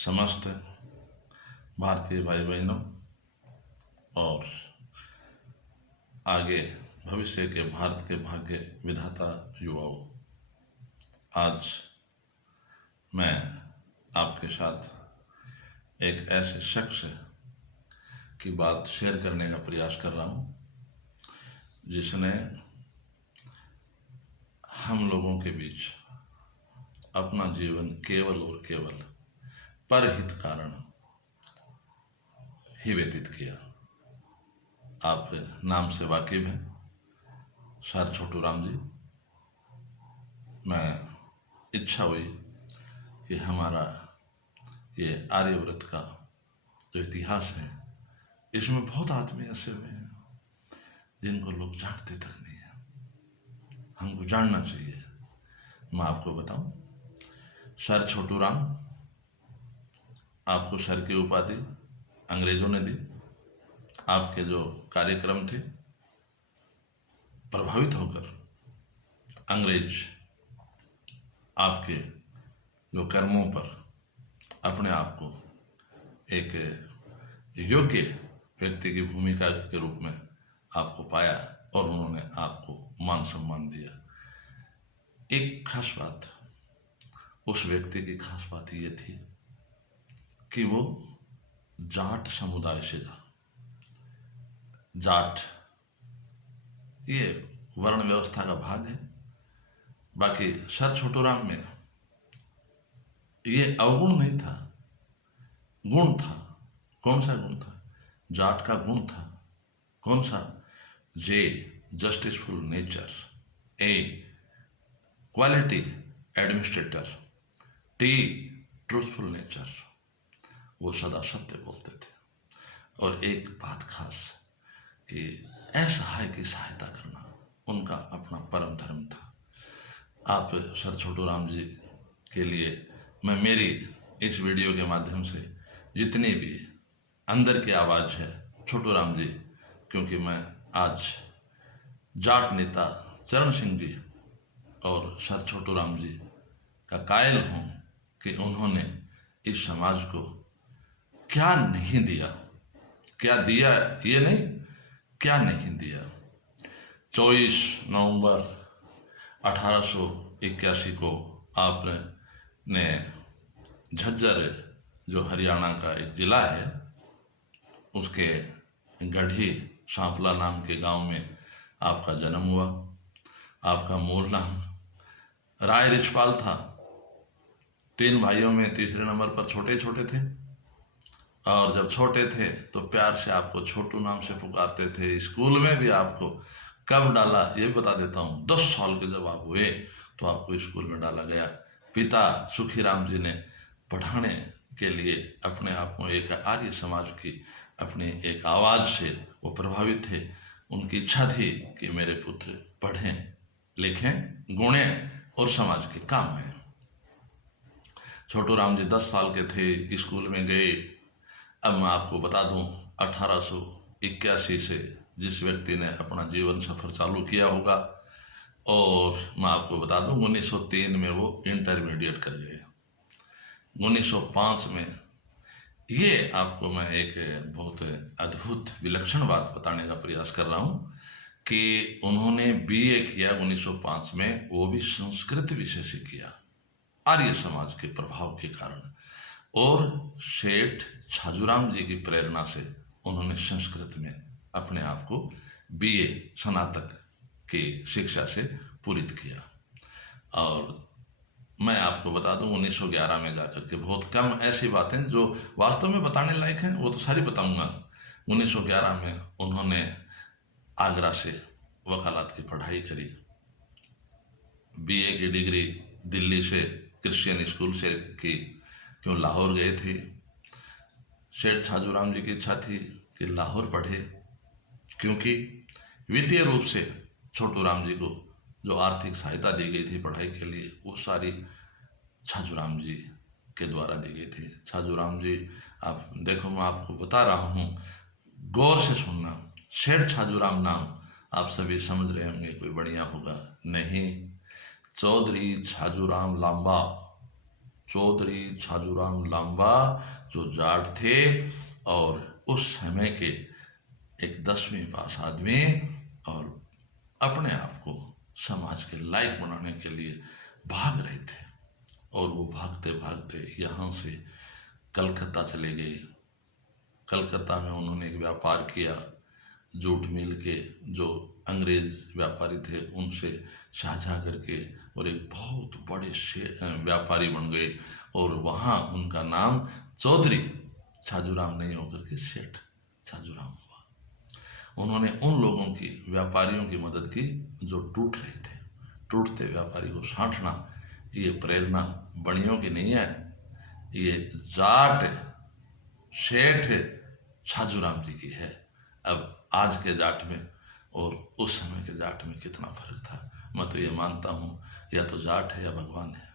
समस्त भारतीय भाई बहनों और आगे भविष्य के भारत के भाग्य विधाता युवाओं, आज मैं आपके साथ एक ऐसे शख्स की बात शेयर करने का प्रयास कर रहा हूँ जिसने हम लोगों के बीच अपना जीवन केवल और केवल परहित कारण ही व्यतीत किया। आप नाम से वाकिफ हैं, सर छोटू राम जी। मैं इच्छा हुई कि हमारा ये आर्यव्रत का जो इतिहास है, इसमें बहुत आदमी ऐसे हुए हैं जिनको लोग जानते तक नहीं है, हमको जानना चाहिए। मैं आपको बताऊं, सर छोटू राम, आपको सर की उपाधि अंग्रेजों ने दी। आपके जो कार्यक्रम थे, प्रभावित होकर अंग्रेज आपके जो कर्मों पर अपने आप को एक योग्य व्यक्ति की भूमिका के रूप में आपको पाया और उन्होंने आपको मान सम्मान दिया। एक खास बात, उस व्यक्ति की खास बात ये थी कि वो जाट समुदाय से था। जाट ये वर्ण व्यवस्था का भाग है। बाकी सर छोटू राम में ये अवगुण नहीं था, गुण था। कौन सा गुण था? जाट का गुण था। कौन सा? J justiceful nature, A quality administrator, T truthful nature. वो सदा सत्य बोलते थे। और एक बात खास कि असहाय की सहायता करना उनका अपना परम धर्म था। आप सर छोटू राम जी के लिए मैं मेरी इस वीडियो के माध्यम से जितनी भी अंदर की आवाज़ है छोटू राम जी, क्योंकि मैं आज जाट नेता चरण सिंह जी और सर छोटू राम जी का कायल हूँ कि उन्होंने इस समाज को क्या नहीं दिया, क्या दिया ये नहीं, क्या नहीं दिया। 24 नवंबर 1881 को आपने झज्जर, जो हरियाणा का एक ज़िला है, उसके गढ़ी सांपला नाम के गांव में आपका जन्म हुआ। आपका मूल नाम राय रिछपाल था। 3 भाइयों में तीसरे नंबर पर छोटे छोटे थे, और जब छोटे थे तो प्यार से आपको छोटू नाम से पुकारते थे। स्कूल में भी आपको कब डाला ये बता देता हूँ। 10 साल के जब आप हुए तो आपको स्कूल में डाला गया। पिता सुखीराम जी ने पढ़ाने के लिए अपने आप को एक आर्य समाज की अपनी एक आवाज़ से वो प्रभावित थे। उनकी इच्छा थी कि मेरे पुत्र पढ़ें लिखें गुणें और समाज के काम आए। छोटू राम जी 10 साल के थे, स्कूल में गए। अब मैं आपको बता दूं, 1881 से जिस व्यक्ति ने अपना जीवन सफर चालू किया होगा, और मैं आपको बता दूं 1903 में वो इंटरमीडिएट कर गए। 1905 में, ये आपको मैं एक बहुत अद्भुत विलक्षण बात बताने का प्रयास कर रहा हूँ कि उन्होंने बीए किया 1905 में, वो भी संस्कृत विषय से किया आर्य समाज के प्रभाव के कारण। और सेठ छाजूराम जी की प्रेरणा से उन्होंने संस्कृत में अपने आप को बीए स्नातक की शिक्षा से पूरित किया। और मैं आपको बता दूं 1911 में जाकर के, बहुत कम ऐसी बातें जो वास्तव में बताने लायक हैं वो तो सारी बताऊंगा। 1911 में उन्होंने आगरा से वकालत की पढ़ाई करी। बीए की डिग्री दिल्ली से क्रिश्चियन स्कूल से की, क्यों लाहौर गए थे। सेठ छाजूराम जी की इच्छा थी कि लाहौर पढ़े, क्योंकि वित्तीय रूप से छोटू राम जी को जो आर्थिक सहायता दी गई थी पढ़ाई के लिए, वो सारी छाजूराम जी के द्वारा दी गई थी। छाजूराम जी, आप देखो मैं आपको बता रहा हूँ, गौर से सुनना। सेठ छाजूराम नाम आप सभी समझ रहे होंगे कोई बढ़िया होगा, नहीं, चौधरी छाजूराम लांबा चौधरी छाजूराम लांबा जो जाट थे और उस समय के एक 10वीं पास आदमी और अपने आप को समाज के लायक बनाने के लिए भाग रहे थे। और वो भागते भागते यहाँ से कलकत्ता चले गए। कलकत्ता में उन्होंने एक व्यापार किया, जूट मिल के जो अंग्रेज व्यापारी थे उनसे साझा करके और एक बहुत बड़े व्यापारी बन गए। और वहाँ उनका नाम चौधरी छाजूराम नहीं होकर के सेठ छाजूराम हुआ। उन्होंने उन लोगों की, व्यापारियों की मदद की जो टूट रहे थे। टूटते व्यापारी को साँठना, ये प्रेरणा बनियों की नहीं है, ये जाट सेठ छाजूराम जी की है। अब आज के जाट में और उस समय के जाट में कितना फर्क था। मैं तो ये मानता हूँ या तो जाट है या भगवान है।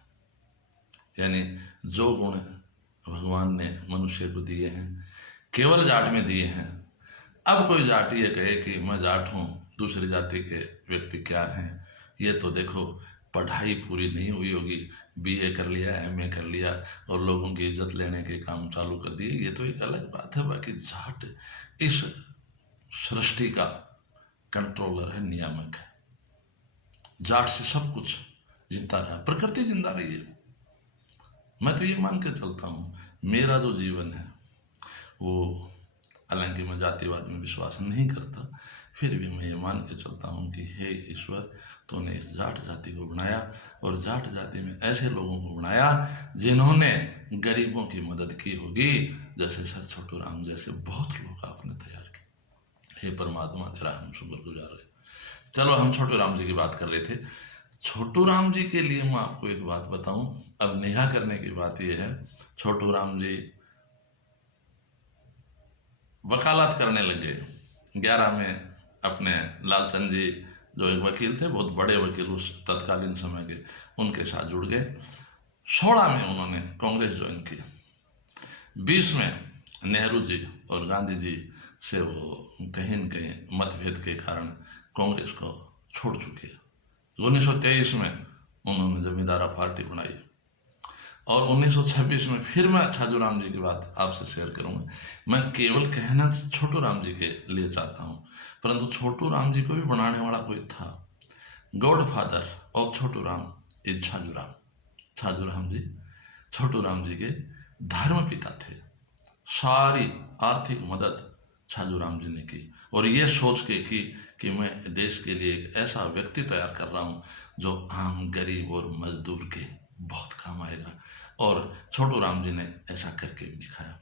यानी जो गुण भगवान ने मनुष्य को दिए हैं केवल जाट में दिए हैं। अब कोई जाट ये कहे कि मैं जाट हूँ, दूसरी जाति के व्यक्ति क्या हैं, ये तो देखो पढ़ाई पूरी नहीं हुई होगी, बीए कर लिया, एमए कर लिया और लोगों की इज्जत लेने के काम चालू कर दिए, ये तो एक अलग बात है। बाकी जाट इस सृष्टि का कंट्रोलर है, नियामक है। जाट से सब कुछ जिंदा रहा, प्रकृति जिंदा रही है। मैं तो ये मान के चलता हूँ, मेरा जो जीवन है वो, हालांकि मैं जातिवाद में विश्वास नहीं करता, फिर भी मैं ये मान के चलता हूँ कि हे ईश्वर, तूने इस जाट जाति को बनाया और जाट जाति में ऐसे लोगों को बनाया जिन्होंने गरीबों की मदद की होगी, जैसे सर छोटू राम जैसे बहुत लोग आपने तैयार किए। हे परमात्मा, तेरा हम शुक्रगुजार है। चलो, हम छोटू राम जी की बात कर रहे थे। छोटू राम जी के लिए मैं आपको एक बात बताऊं। अब निगाह करने की बात यह है, छोटू राम जी वकालत करने लगे। 11 में अपने लालचंद जी जो एक वकील थे, बहुत बड़े वकील उस तत्कालीन समय के, उनके साथ जुड़ गए। 16 में उन्होंने कांग्रेस ज्वाइन की। 20 में नेहरू जी और गांधी जी से वो कहीं न कहीं मतभेद के कारण कांग्रेस को छोड़ चुके। 1923 में उन्होंने जमींदारा पार्टी बनाई और 1926 में फिर मैं छाजूराम जी की बात आपसे शेयर करूंगा। मैं केवल कहना छोटू राम जी के लिए चाहता हूं, परंतु छोटू राम जी को भी बनाने वाला कोई था। Godfather of Chhotu Ram is Chhajuram. Chhajuram ji Chhotu Ram ji के धर्म पिता थे। सारी आर्थिक मदद छाजूराम जी ने की और ये सोच के की कि मैं देश के लिए एक ऐसा व्यक्ति तैयार कर रहा हूँ जो आम गरीब और मजदूर के बहुत काम आएगा। और छोटू राम जी ने ऐसा करके भी दिखाया।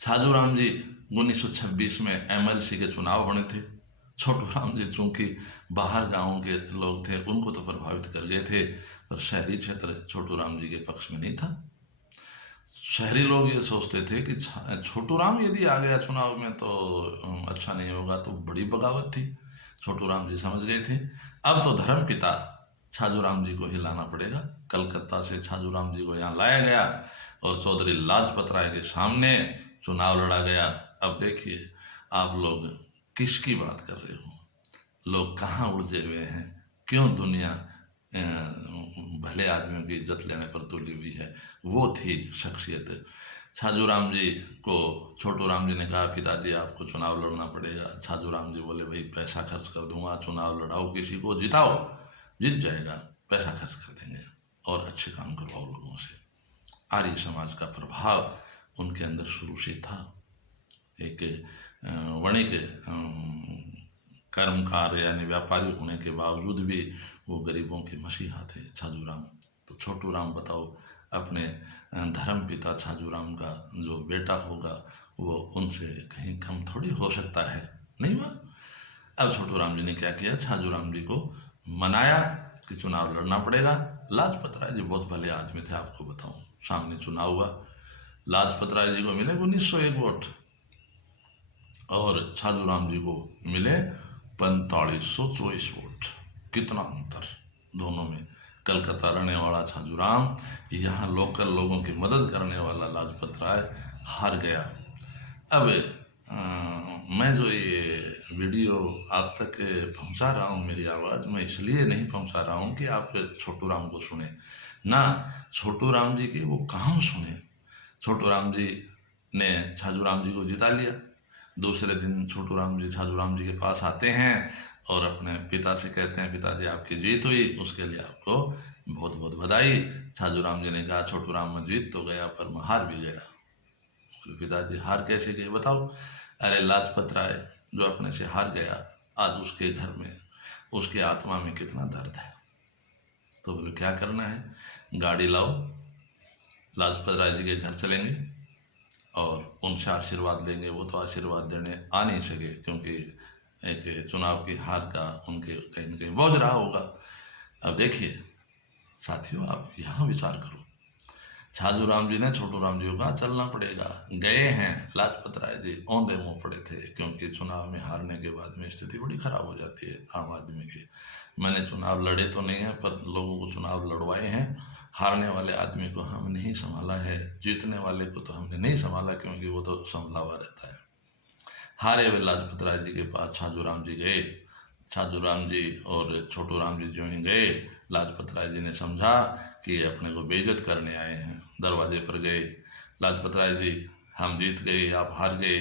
छाजूराम जी 1926 में एमएलसी के चुनाव होने थे। छोटू राम जी चूंकि बाहर गांवों के लोग थे, उनको तो प्रभावित कर गए थे, पर शहरी क्षेत्र छोटू राम जी के पक्ष में नहीं था। शहरी लोग ये सोचते थे कि छोटू राम यदि आ गया चुनाव में तो अच्छा नहीं होगा, तो बड़ी बगावत थी। छोटू राम जी समझ गए थे अब तो धर्म पिता छाजूराम जी को ही लाना पड़ेगा। कलकत्ता से छाजूराम जी को यहाँ लाया गया और चौधरी लाजपत राय के सामने चुनाव लड़ा गया। अब देखिए आप लोग किसकी बात कर रहे हो, लोग कहाँ उलझे हुए हैं, क्यों दुनिया भले आदमियों की इज्जत लेने पर तुली हुई है। वो थी शख्सियत। छाजूराम जी को छोटू राम जी ने कहा, पिताजी आपको चुनाव लड़ना पड़ेगा। छाजूराम जी बोले, भाई पैसा खर्च कर दूंगा, चुनाव लड़ाओ, किसी को जिताओ, जीत जाएगा, पैसा खर्च कर देंगे और अच्छे काम करवाओ लोगों से। आर्य समाज का प्रभाव उनके अंदर शुरू से था। एक वणिक कर्मकार यानी व्यापारी होने के बावजूद भी वो गरीबों के मसीहा थे छाजूराम। तो छोटू राम बताओ, अपने धर्म पिता छाजूराम का जो बेटा होगा वो उनसे कहीं कम थोड़ी हो सकता है, नहीं हुआ। अब छोटू राम जी ने क्या किया, छाजूराम जी को मनाया कि चुनाव लड़ना पड़ेगा। लाजपत राय जी बहुत भले आदमी थे, आपको बताऊं। सामने चुनाव हुआ, लाजपत राय जी को मिले 1901 वोट और छाजूराम जी को मिले 4524 वोट। कितना अंतर दोनों में। कलकत्ता रहने वाला छाजूराम, यहाँ लोकल लोगों की मदद करने वाला लाजपत राय हार गया। अब मैं जो ये वीडियो आप तक पहुंचा रहा हूं, मेरी आवाज़ मैं इसलिए नहीं पहुंचा रहा हूं कि आप छोटू राम को सुने ना, छोटू राम जी के वो काम सुने। छोटू राम जी ने छाजू राम जी को जिता लिया। दूसरे दिन छोटू राम जी छाजू राम जी के पास आते हैं और अपने पिता से कहते हैं, पिताजी आपकी जीत हुई, उसके लिए आपको बहुत बहुत बधाई। छाजू राम जी ने कहा, छोटू राम मैं जीत तो गया पर मैं हार भी गया। पिताजी हार कैसे गए बताओ? अरे लाजपत राय जो अपने से हार गया, आज उसके घर में उसके आत्मा में कितना दर्द है। तो बोले क्या करना है, गाड़ी लाओ, लाजपत राय जी के घर चलेंगे और उनसे आशीर्वाद लेंगे। वो तो आशीर्वाद देने आ नहीं सके क्योंकि एक चुनाव की हार का उनके कहीं न कहीं बोझ रहा होगा। अब देखिए साथियों, आप यहाँ विचार करो, छाजू राम जी ने छोटू राम जी को कहा चलना पड़ेगा। गए हैं, लाजपत राय जी औंधे मुंह पड़े थे क्योंकि चुनाव में हारने के बाद में स्थिति बड़ी खराब हो जाती है आम आदमी की। मैंने चुनाव लड़े तो नहीं है पर लोगों को चुनाव लड़वाए हैं। हारने वाले आदमी को हम नहीं संभाला है, जीतने वाले को तो हमने नहीं संभाला क्योंकि वो तो संभला हुआ रहता है। हारे हुए लाजपत राय जी के पास छाजू राम जी गए। छाजू राम जी और छोटू राम जी जो ही गए, लाजपत राय जी ने समझा कि ये अपने को बेइज्जत करने आए हैं। दरवाजे पर गए, लाजपत राय जी हम जीत गए, आप हार गए,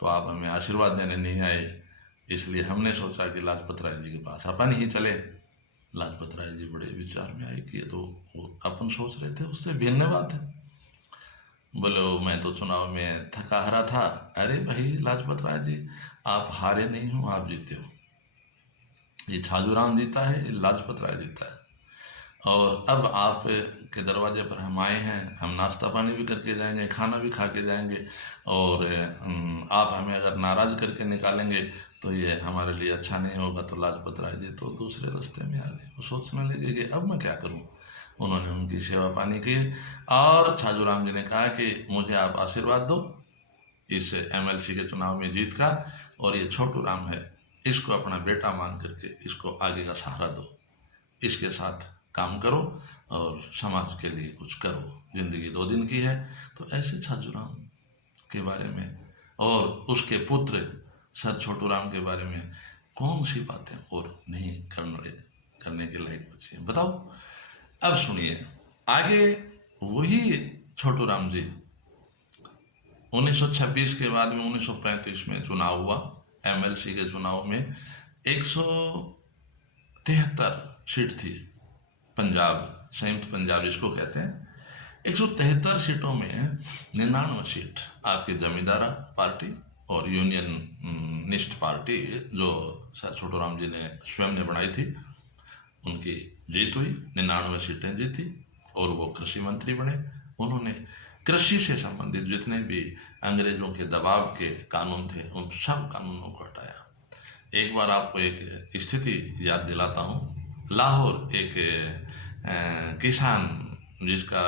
तो आप हमें आशीर्वाद देने नहीं आए, इसलिए हमने सोचा कि लाजपत राय जी के पास अपन ही चले। लाजपत राय जी बड़े विचार में आए कि ये तो वो अपन सोच रहे थे उससे भिन्न बात है। बोले मैं तो चुनाव में थका हारा था। अरे भाई लाजपत राय जी, आप हारे नहीं हो, आप जीते हो। ये छाजू राम जीता है, ये लाजपत राय जीता है। और अब आप के दरवाजे पर हम आए हैं, हम नाश्ता पानी भी करके जाएंगे, खाना भी खा के जाएंगे, और आप हमें अगर नाराज़ करके निकालेंगे तो ये हमारे लिए अच्छा नहीं होगा। तो लाजपत राय जी तो दूसरे रास्ते में आ गए। वो सोचने लगे कि अब मैं क्या करूं। उन्होंने उनकी सेवा पानी की और छाजू राम जी ने कहा कि मुझे आप आशीर्वाद दो इस एमएलसी के चुनाव में जीत का, और ये छोटू राम है, इसको अपना बेटा मान करके इसको आगे का सहारा दो, इसके साथ काम करो और समाज के लिए कुछ करो, जिंदगी 2 दिन की है। तो ऐसे छाजू राम के बारे में और उसके पुत्र सर छोटू राम के बारे में कौन सी बातें और नहीं करने के लायक बची हैं बताओ। अब सुनिए आगे, वही छोटू राम जी 1926 के बाद में 1935 में चुनाव हुआ। एमएलसी के चुनाव में 173 सीट थी। पंजाब, संयुक्त पंजाब इसको कहते हैं। 173 सीटों में 99 सीट आपकी जमींदारा पार्टी और यूनियन निस्ट पार्टी जो सर छोटू राम जी ने स्वयं ने बनाई थी, उनकी जीत हुई, 99 सीटें जीती और वो कृषि मंत्री बने। उन्होंने कृषि से संबंधित जितने भी अंग्रेजों के दबाव के कानून थे उन सब कानूनों को हटाया। एक बार आपको एक स्थिति याद दिलाता हूँ। लाहौर एक किसान जिसका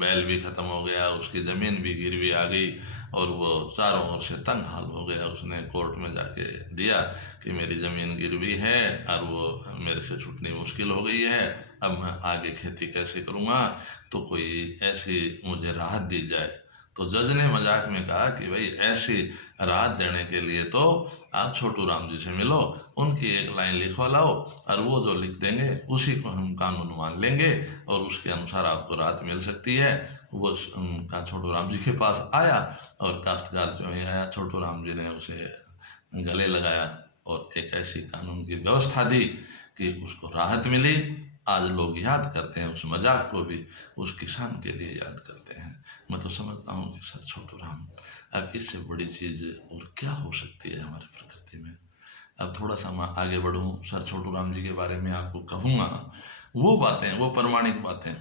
बैल भी ख़त्म हो गया, उसकी ज़मीन भी गिरवी आ गई और वो चारों ओर से तंग हाल हो गया। उसने कोर्ट में जाके दिया कि मेरी ज़मीन गिरवी है और वो मेरे से छूटनी मुश्किल हो गई है, अब मैं आगे खेती कैसे करूँगा, तो कोई ऐसी मुझे राहत दी जाए। तो जज ने मजाक में कहा कि भाई ऐसी राहत देने के लिए तो आप छोटू राम जी से मिलो, उनकी एक लाइन लिखवा लाओ और वो जो लिख देंगे उसी को हम कानून मान लेंगे और उसके अनुसार आपको राहत मिल सकती है। वो छोटू राम जी के पास आया और काश्तकार जो ही आया, छोटू राम जी ने उसे गले लगाया और एक ऐसी कानून की व्यवस्था दी कि उसको राहत मिली। आज लोग याद करते हैं उस मजाक को भी, उस किसान के लिए याद करते हैं। मैं तो समझता हूँ कि सर छोटू राम, अब इससे बड़ी चीज़ और क्या हो सकती है हमारे प्रकृति में। अब थोड़ा सा मैं आगे बढ़ूँ, सर छोटू राम जी के बारे में आपको कहूँगा वो बातें, वो प्रामाणिक बातें।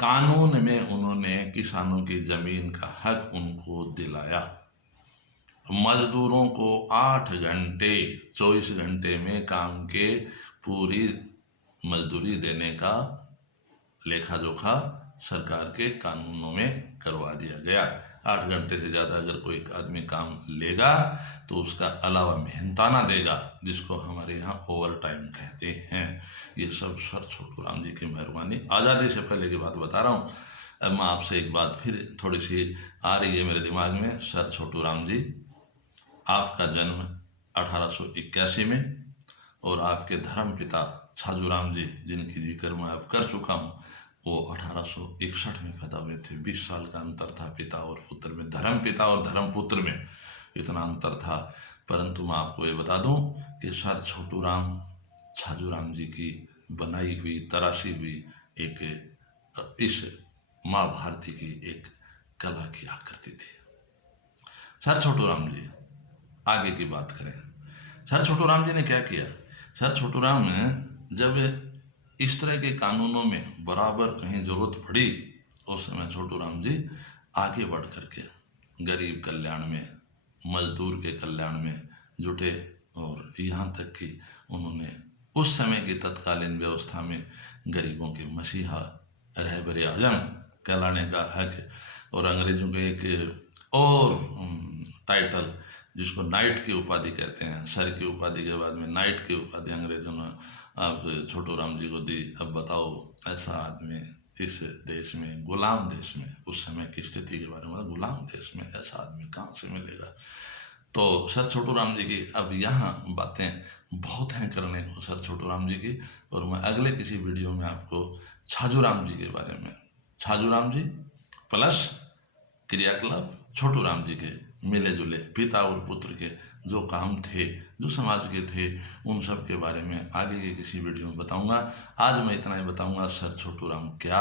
कानून में उन्होंने किसानों की जमीन का हक उनको दिलाया। मजदूरों को 8 घंटे 24 घंटे में काम के पूरी मजदूरी देने का लेखा जोखा सरकार के कानूनों में करवा दिया गया। 8 घंटे से ज़्यादा अगर कोई आदमी काम लेगा तो उसका अलावा मेहनताना देगा, जिसको हमारे यहाँ ओवर टाइम कहते हैं। ये सब सर छोटू राम जी की मेहरबानी। आज़ादी से पहले की बात बता रहा हूँ। अब मैं आपसे एक बात फिर थोड़ी सी आ रही है मेरे दिमाग में। सर छोटू राम जी आपका जन्म 1881 में और आपके धर्म पिता छाजूराम जी, जिनकी जिक्र मैं अब कर चुका हूँ, वो 1861 में पैदा हुए थे। 20 साल का अंतर था पिता और पुत्र में, धर्म पिता और धर्म पुत्र में इतना अंतर था। परंतु मैं आपको ये बता दूं कि सर छोटू राम छाजूराम जी की बनाई हुई, तराशी हुई एक इस माँ भारती की एक कला की आकृति थी। सर छोटू राम जी, आगे की बात करें, सर छोटू राम जी ने क्या किया। सर छोटू राम ने जब इस तरह के कानूनों में बराबर कहीं जरूरत पड़ी, उस समय छोटू राम जी आगे बढ़ करके गरीब कल्याण में, मजदूर के कल्याण में जुटे। और यहाँ तक कि उन्होंने उस समय की तत्कालीन व्यवस्था में गरीबों के मसीहा, रहबर आजम कहलाने का हक, और अंग्रेजों के एक और टाइटल जिसको नाइट की उपाधि कहते हैं, सर की उपाधि के बाद में नाइट की उपाधि अंग्रेजों ने आप छोटू राम जी को दी। अब बताओ, ऐसा आदमी इस देश में, गुलाम देश में, उस समय की स्थिति के बारे में, गुलाम देश में ऐसा आदमी कहाँ से मिलेगा। तो सर छोटू राम जी की अब यहाँ बातें बहुत हैं करने को सर छोटू राम जी की, और मैं अगले किसी वीडियो में आपको छाजू राम जी के बारे में, छाजू राम जी प्लस क्रियाकलाप छोटू राम जी के मिले जुले पिता और पुत्र के जो काम थे, जो समाज के थे, उन सब के बारे में आगे के किसी वीडियो में बताऊंगा। आज मैं इतना ही बताऊंगा, सर छोटू राम क्या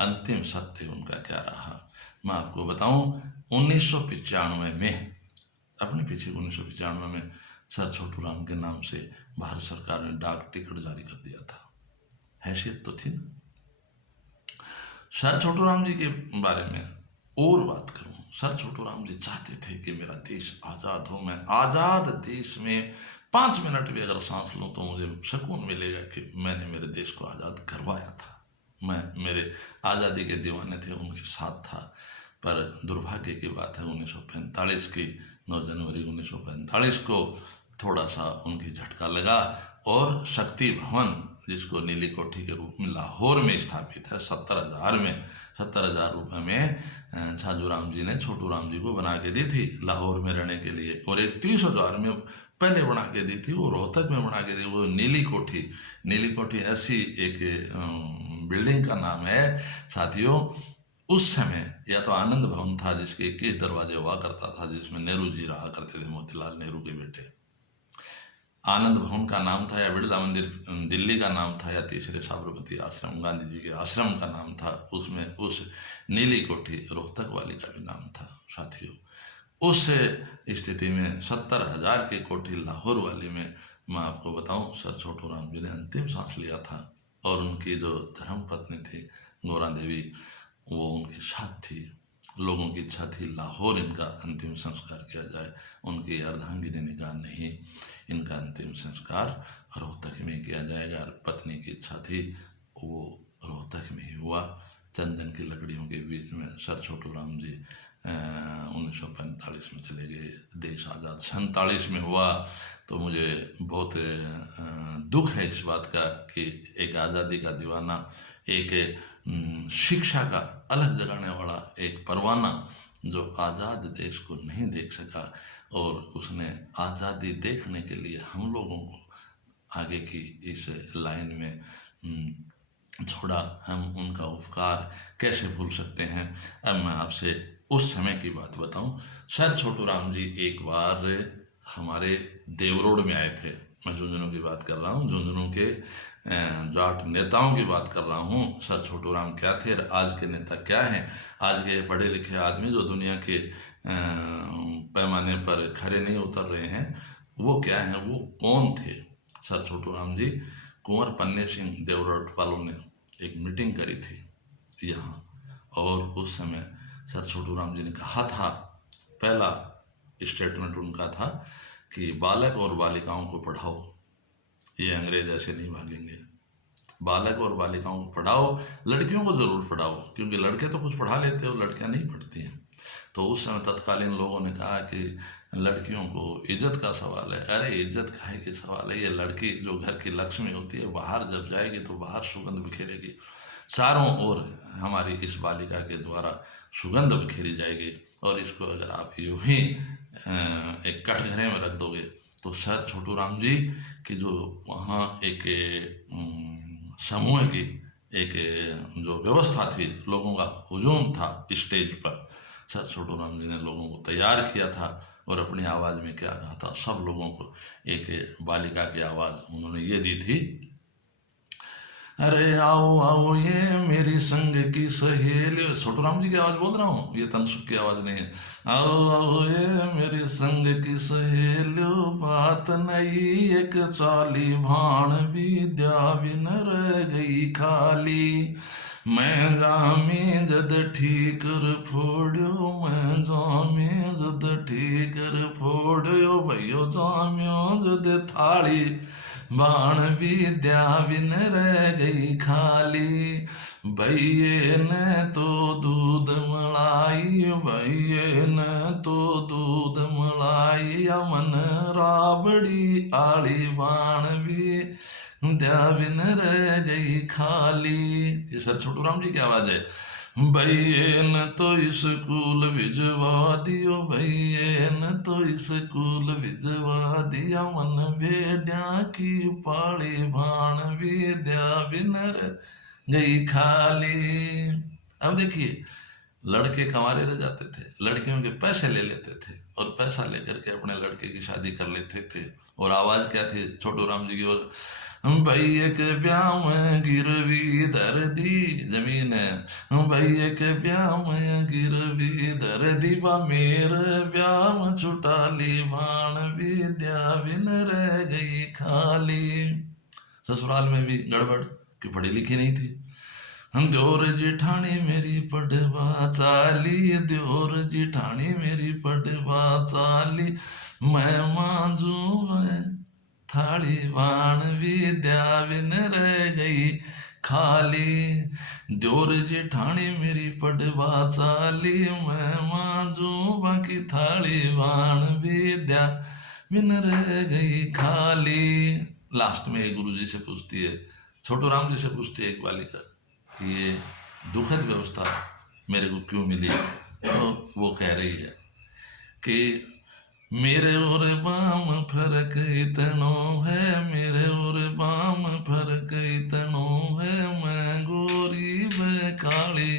अंतिम सत्य उनका क्या रहा। मैं आपको बताऊं, 1995 में, अपने पीछे 1995 में सर छोटू राम के नाम से भारत सरकार ने डाक टिकट जारी कर दिया था। हैसियत तो थी ना। सर छोटू राम जी के बारे में और बात करूं, सर छोटू राम जी चाहते थे कि मेरा देश आज़ाद हो, मैं आज़ाद देश में 5 मिनट भी अगर सांस लूं तो मुझे सुकून मिलेगा कि मैंने मेरे देश को आज़ाद करवाया था। मैं मेरे आज़ादी के दीवाने थे, उनके साथ था। पर दुर्भाग्य की बात है, 1945 की 9 जनवरी 1945 को थोड़ा सा उनकी झटका लगा, और शक्ति भवन, जिसको नीली कोठी के रूप में लाहौर में स्थापित है, 70,000 रुपये में छाजू राम जी ने छोटू राम जी को बना के दी थी लाहौर में रहने के लिए, और एक 30,000 में पहले बना के दी थी, वो रोहतक में बना के दी, वो नीली कोठी। नीली कोठी ऐसी एक बिल्डिंग का नाम है साथियों। उस समय या तो आनंद भवन था, जिसके 21 दरवाजे हुआ करता था, जिसमें नेहरू जी रहा करते थे, मोतीलाल नेहरू के बेटे। आनंद भवन का नाम था, या बिरला मंदिर दिल्ली का नाम था, या तीसरे साबरमती आश्रम, गांधी जी के आश्रम का नाम था। उसमें उस नीली कोठी रोहतक वाली का भी नाम था साथियों। उस स्थिति में 70,000 की कोठी लाहौर वाली में, मैं आपको बताऊं, सर छोटू राम जी ने अंतिम सांस लिया था, और उनकी जो धर्म पत्नी थी गौरा देवी, वो उनके साथ थी। लोगों की इच्छा थी लाहौर इनका अंतिम संस्कार किया जाए, उनकी अर्धांगिनी ने कहा नहीं, इनका अंतिम संस्कार रोहतक में किया जाएगा। पत्नी की इच्छा थी, वो रोहतक में ही हुआ। चंदन की लकड़ियों के बीच में सर छोटू राम जी 1945 में चले गए, देश आज़ाद 47 में हुआ। तो मुझे बहुत दुख है इस बात का कि एक आज़ादी का दीवाना, एक शिक्षा का अलग जगाने वाला एक परवाना, जो आज़ाद देश को नहीं देख सका, और उसने आज़ादी देखने के लिए हम लोगों को आगे की इस लाइन में छोड़ा। हम उनका उपकार कैसे भूल सकते हैं। अब मैं आपसे उस समय की बात बताऊं, सर छोटू राम जी एक बार हमारे देवरोड में आए थे। मैं झुंझुनू की बात कर रहा हूँ, झुंझुनू के जाट नेताओं की बात कर रहा हूँ। सर छोटू राम क्या थे, आज के नेता क्या हैं, आज के पढ़े लिखे आदमी जो दुनिया के पैमाने पर खरे नहीं उतर रहे हैं, वो क्या हैं, वो कौन थे। सर छोटू राम जी, कुंवर पन्ने सिंह देवरोड वालों ने एक मीटिंग करी थी यहाँ, और उस समय सर छोटू राम जी ने कहा था, पहला स्टेटमेंट उनका था कि बालक और बालिकाओं को पढ़ाओ, ये अंग्रेज ऐसे नहीं भागेंगे। बालक और बालिकाओं को पढ़ाओ, लड़कियों को ज़रूर पढ़ाओ, क्योंकि लड़के तो कुछ पढ़ा लेते हो, लड़कियां नहीं पढ़ती हैं। तो उस समय तत्कालीन लोगों ने कहा कि लड़कियों को इज्जत का सवाल है। अरे इज्जत काहे की सवाल है, ये लड़की जो घर की लक्ष्मी होती है, बाहर जब जाएगी तो बाहर सुगंध बिखेरेगी, चारों ओर हमारी इस बालिका के द्वारा सुगंध बिखेरी जाएगी, और इसको अगर आप यूं ही एक कटघरे में रख दोगे तो सर छोटू राम जी की जो वहाँ एक समूह की एक जो व्यवस्था थी, लोगों का हुजूम था स्टेज पर, सर छोटू राम जी ने लोगों को तैयार किया था और अपनी आवाज़ में क्या कहा था, सब लोगों को एक बालिका की आवाज़ उन्होंने ये दी थी, अरे आओ आओ ये मेरी संग की सहेली। छोटू राम जी की आवाज बोल रहा हूँ, ये तनसुख की आवाज नहीं है। आओ आओ ये मेरी संग की सहेलियो, बात नई एक चाली भाण विद्या बिन रह गई खाली। मैं जामी जद ठीकर फोड़ियो, मैं जामी जद ठीकर फोड़ियो, भैयो जाम्यो जद थाली बाण विद्या बिन रह गई खाली। भैये ने तो दूध मलाई, भैये ने तो दूध मलाई, अमन राबड़ी आली बाण विद्या बिन रह गई खाली। ये सर छोटू राम जी की आवाज है। भैये न तो स्कूल भिजवा दियो, भैये न तो स्कूल भिजवा दिया, मन भेड़िया की पाली भाण विद्या बिन रह गई खाली। अब देखिए, लड़के कंवारे रह जाते थे, लड़कियों के पैसे ले लेते थे और पैसा लेकर के अपने लड़के की शादी कर लेते थे। और आवाज क्या थी छोटू राम जी की ओर, भैया के ब्याह में गिरवी धर दी जमीन है, भैया के ब्याह में गिरवी धर दी, बा मेरे ब्याह में छुटाली भाण विद्या बिन रह गई खाली। ससुराल में भी गड़बड़, कि पढ़ी लिखी नहीं थी। द्योर जिठानी मेरी पढ़वा चाली, द्योर जिठानी मेरी पढ़वा चाली, मैं मांझू मैं थाली बाण विद्या बिन रह गई खाली। द्योर जिठानी मेरी पढ़वा चाली, मैं मांझू बाकी थाली बाण विद्या बिन रह गई खाली। लास्ट में एक गुरु जी से पूछती है, छोटू राम जी से पूछती है एक बालिका, ये दुखद व्यवस्था मेरे को क्यों मिली? तो वो कह रही है कि मेरे और बाम फर्क इतनो है, मेरे और बाम फर्क इतनो है, मैं गोरी व काली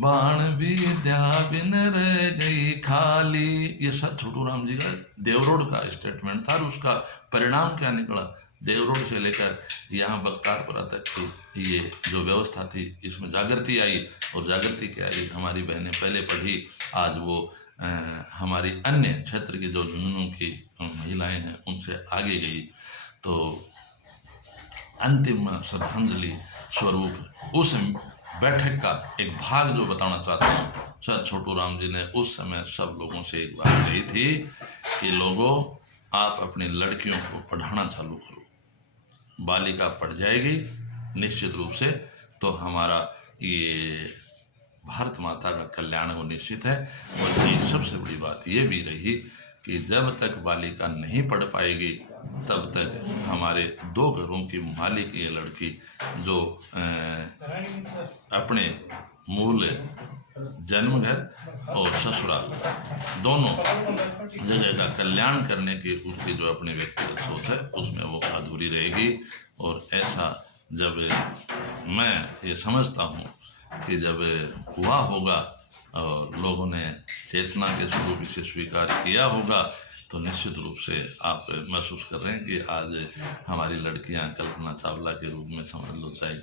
बाण विद्या बिन रह गई खाली। ये सर छोटू राम जी का देवरोड का स्टेटमेंट था और उसका परिणाम क्या निकला? देवरोड से लेकर यहाँ बख्तारपुरा तक की ये जो व्यवस्था थी, इसमें जागृति आई और जागृति क्या आई, हमारी बहनें पहले पढ़ी, आज वो हमारी अन्य क्षेत्र की जो झुंझुनू की महिलाएं हैं उनसे आगे गई। तो अंतिम श्रद्धांजलि स्वरूप उस बैठक का एक भाग जो बताना चाहता हूँ, सर छोटू राम जी ने उस समय सब लोगों से एक बात कही थी कि लोगों, आप अपनी लड़कियों को पढ़ाना चालू करो, बालिका पढ़ जाएगी निश्चित रूप से तो हमारा ये भारत माता का कल्याण हो निश्चित है। और एक सबसे बड़ी बात ये भी रही कि जब तक बालिका नहीं पढ़ पाएगी तब तक हमारे 2 घरों की मालिक ये लड़की जो अपने मूल जन्म घर और ससुराल दोनों जगह का कल्याण करने की उसकी जो अपनी व्यक्तिगत सोच है उसमें वो अधूरी रहेगी। और ऐसा जब मैं ये समझता हूँ कि जब हुआ होगा और लोगों ने चेतना के स्वरूप इसे स्वीकार किया होगा तो निश्चित रूप से आप महसूस कर रहे हैं कि आज हमारी लड़कियां कल्पना चावला के रूप में समझ लो, चाहे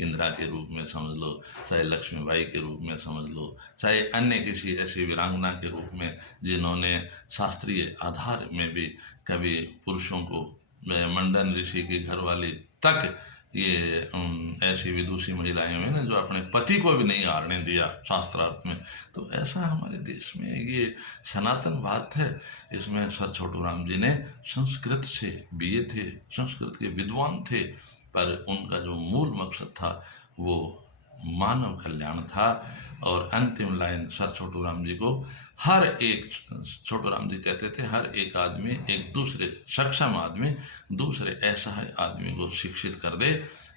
इंदिरा के रूप में समझ लो, चाहे लक्ष्मीबाई के रूप में समझ लो, चाहे अन्य किसी ऐसी वीरांगना के रूप में जिन्होंने शास्त्रीय आधार में भी कभी पुरुषों को, मंडन ऋषि की घरवाली तक ये ऐसी विदुषी महिलाएं हुई ना जो अपने पति को भी नहीं हारने दिया शास्त्रार्थ में। तो ऐसा हमारे देश में ये सनातन भारत है। इसमें सर छोटू राम जी ने संस्कृत से बीए थे, संस्कृत के विद्वान थे, पर उनका जो मूल मकसद था वो मानव कल्याण था। और अंतिम लाइन सर छोटू राम जी को हर एक, छोटू राम जी कहते थे हर एक आदमी एक दूसरे सक्षम आदमी दूसरे असहाय आदमी को शिक्षित कर दे,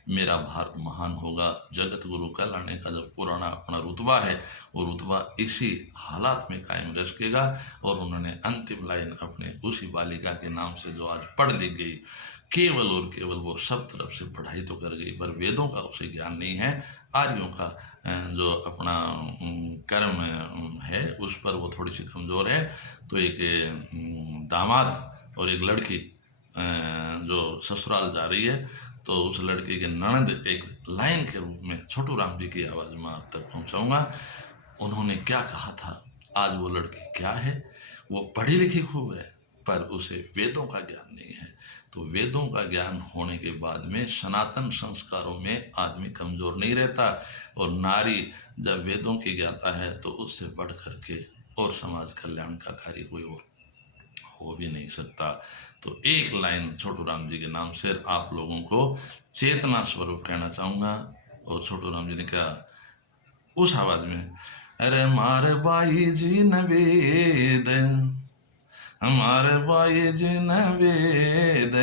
मेरा भारत महान होगा। जगत गुरु कहलाने का जब पुराना अपना रुतबा है, वो रुतबा इसी हालात में कायम रह सकेगा। और उन्होंने अंतिम लाइन अपने उसी बालिका के नाम से जो आज पढ़ लिख गई, केवल और केवल वो सब तरफ से पढ़ाई तो कर गई, पर वेदों का उसे ज्ञान नहीं है। आर्यों का जो अपना कर्म है उस पर वो थोड़ी सी कमज़ोर है। तो एक दामाद और एक लड़की जो ससुराल जा रही है, तो उस लड़के के ननद एक लाइन के रूप में छोटू राम जी की आवाज़ में आप तक पहुंचाऊंगा। उन्होंने क्या कहा था, आज वो लड़की क्या है, वो पढ़ी लिखी खूब है पर उसे वेदों का ज्ञान नहीं है। तो वेदों का ज्ञान होने के बाद में सनातन संस्कारों में आदमी कमज़ोर नहीं रहता, और नारी जब वेदों की ज्ञाता है तो उससे बढ़ करके और समाज कल्याण का कार्य कोई और हो भी नहीं सकता। तो एक लाइन छोटू राम जी के नाम से आप लोगों को चेतना स्वरूप कहना चाहूँगा। और छोटू राम जी ने क्या उस आवाज़ में, अरे मारे बाई जी न वेद, हमारे बाई जी न वेद,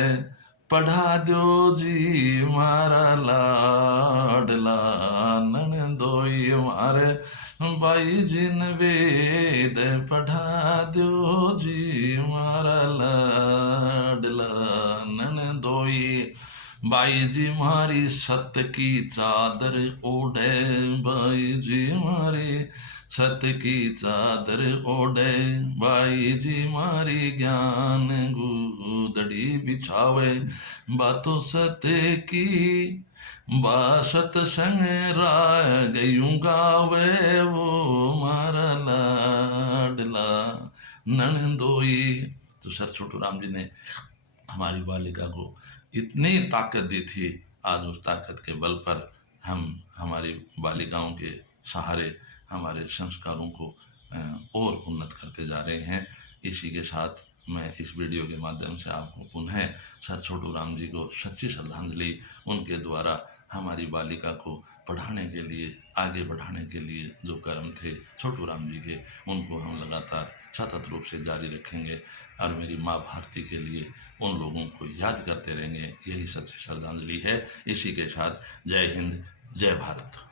पढ़ा दो जी मारा लाडला ननदोई, हमारे बाई जी न वेद, पढ़ा दो जी मारा लाडला ननदोई। बाई जी मारी सत्य की चादर ओढ़े, बाई जी मारी सत्य की चादर ओढ़े, बाई जी मारी ज्ञान गुदड़ी बिछावे, बातों सत्य की बासत संग गयूं गावे, वो मारा लाडला ननदोई। तो सर छोटू राम जी ने हमारी बालिका को इतनी ताकत दी थी, आज उस ताकत के बल पर हम हमारी बालिकाओं के सहारे हमारे संस्कारों को और उन्नत करते जा रहे हैं। इसी के साथ मैं इस वीडियो के माध्यम से आपको पुनः सर छोटू राम जी को सच्ची श्रद्धांजलि, उनके द्वारा हमारी बालिका को पढ़ाने के लिए, आगे बढ़ाने के लिए जो कर्म थे छोटू राम जी के, उनको हम लगातार सतत रूप से जारी रखेंगे। और मेरी माँ भारती के लिए उन लोगों को याद करते रहेंगे, यही सच्ची श्रद्धांजलि है। इसी के साथ जय हिंद, जय भारत।